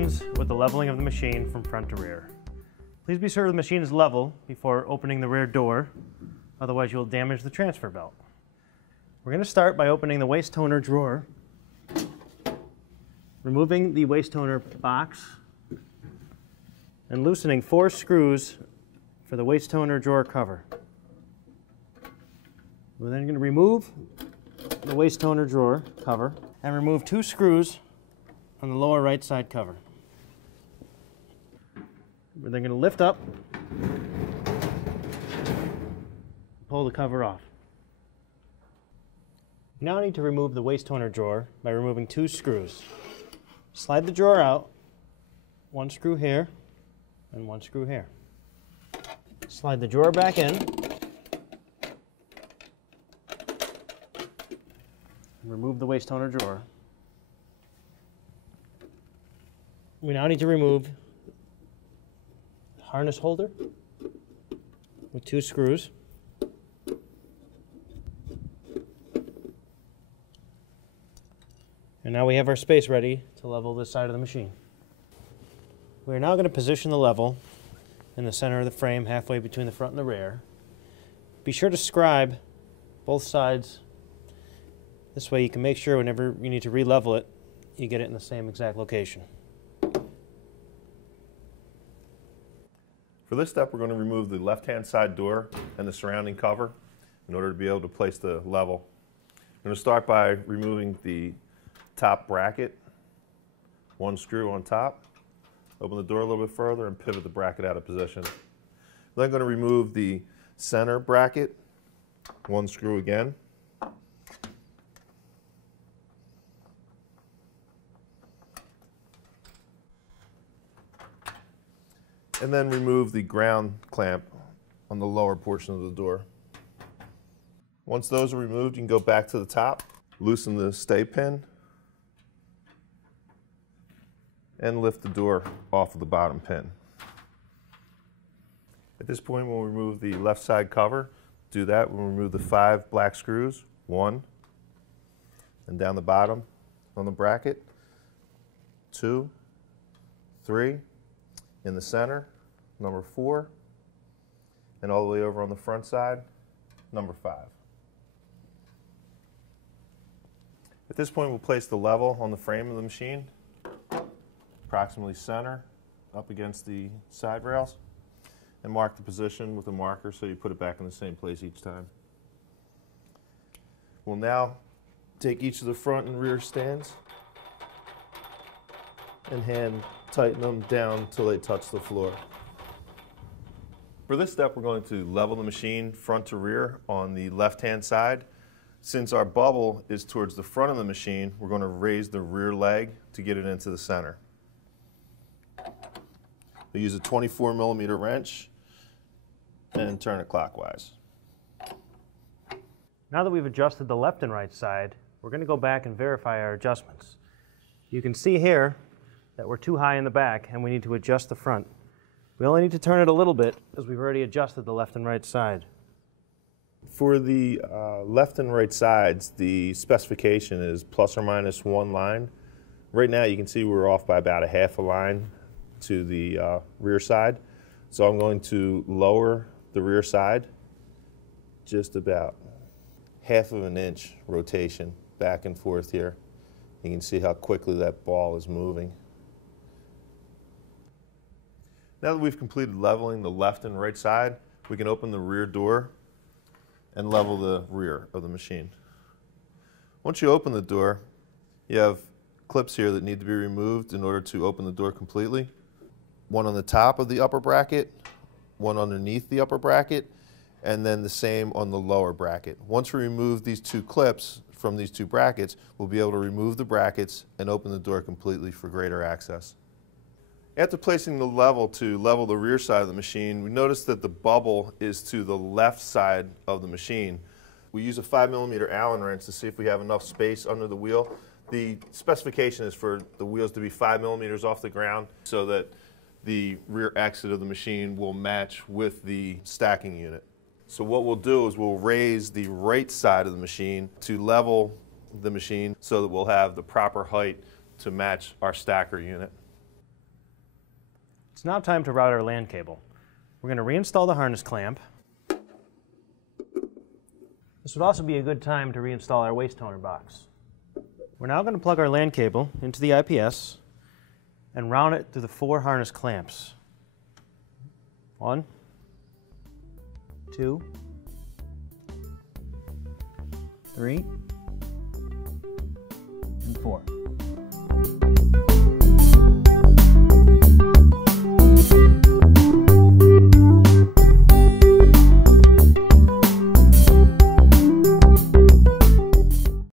begins with the leveling of the machine from front to rear. Please be sure the machine is level before opening the rear door, otherwise you'll damage the transfer belt. We're going to start by opening the waste toner drawer, removing the waste toner box, and loosening 4 screws for the waste toner drawer cover. We're then going to remove the waste toner drawer cover and remove 2 screws on the lower right side cover. We're then going to lift up, pull the cover off. You now need to remove the waste toner drawer by removing 2 screws. Slide the drawer out, 1 screw here and 1 screw here. Slide the drawer back in. Remove the waste toner drawer. We now need to remove the harness holder with 2 screws. And now we have our space ready to level this side of the machine. We are now going to position the level in the center of the frame, halfway between the front and the rear. Be sure to scribe both sides. This way you can make sure whenever you need to re-level it, you get it in the same exact location. For this step, we're going to remove the left-hand side door and the surrounding cover in order to be able to place the level. I'm going to start by removing the top bracket, 1 screw on top, open the door a little bit further and pivot the bracket out of position. Then I'm going to remove the center bracket, 1 screw again. And then remove the ground clamp on the lower portion of the door. Once those are removed, you can go back to the top, loosen the stay pin, and lift the door off of the bottom pin. At this point, we'll remove the left side cover. Do that, we'll remove the 5 black screws, 1, and down the bottom on the bracket, 2, 3, in the center, number 4, and all the way over on the front side, number 5. At this point, we'll place the level on the frame of the machine, approximately center, up against the side rails, and mark the position with a marker so you put it back in the same place each time. We'll now take each of the front and rear stands and hand tighten them down until they touch the floor. For this step, we're going to level the machine front to rear on the left-hand side. Since our bubble is towards the front of the machine, we're going to raise the rear leg to get it into the center. We use a 24mm wrench and turn it clockwise. Now that we've adjusted the left and right side, we're going to go back and verify our adjustments. You can see here that we're too high in the back and we need to adjust the front. We only need to turn it a little bit because we've already adjusted the left and right side. For the left and right sides, the specification is ±1 line. Right now you can see we're off by about a half a line to the rear side. So I'm going to lower the rear side just about half of an inch rotation back and forth here. You can see how quickly that ball is moving. Now that we've completed leveling the left and right side, we can open the rear door and level the rear of the machine. Once you open the door, you have clips here that need to be removed in order to open the door completely. One on the top of the upper bracket, one underneath the upper bracket, and then the same on the lower bracket. Once we remove these 2 clips from these 2 brackets, we'll be able to remove the brackets and open the door completely for greater access. After placing the level to level the rear side of the machine, we notice that the bubble is to the left side of the machine. We use a 5mm Allen wrench to see if we have enough space under the wheel. The specification is for the wheels to be 5mm off the ground so that the rear exit of the machine will match with the stacking unit. So what we'll do is we'll raise the right side of the machine to level the machine so that we'll have the proper height to match our stacker unit. It's now time to route our LAN cable. We're going to reinstall the harness clamp. This would also be a good time to reinstall our waste toner box. We're now going to plug our LAN cable into the IPS and route it through the 4 harness clamps. 1, 2, 3, and 4.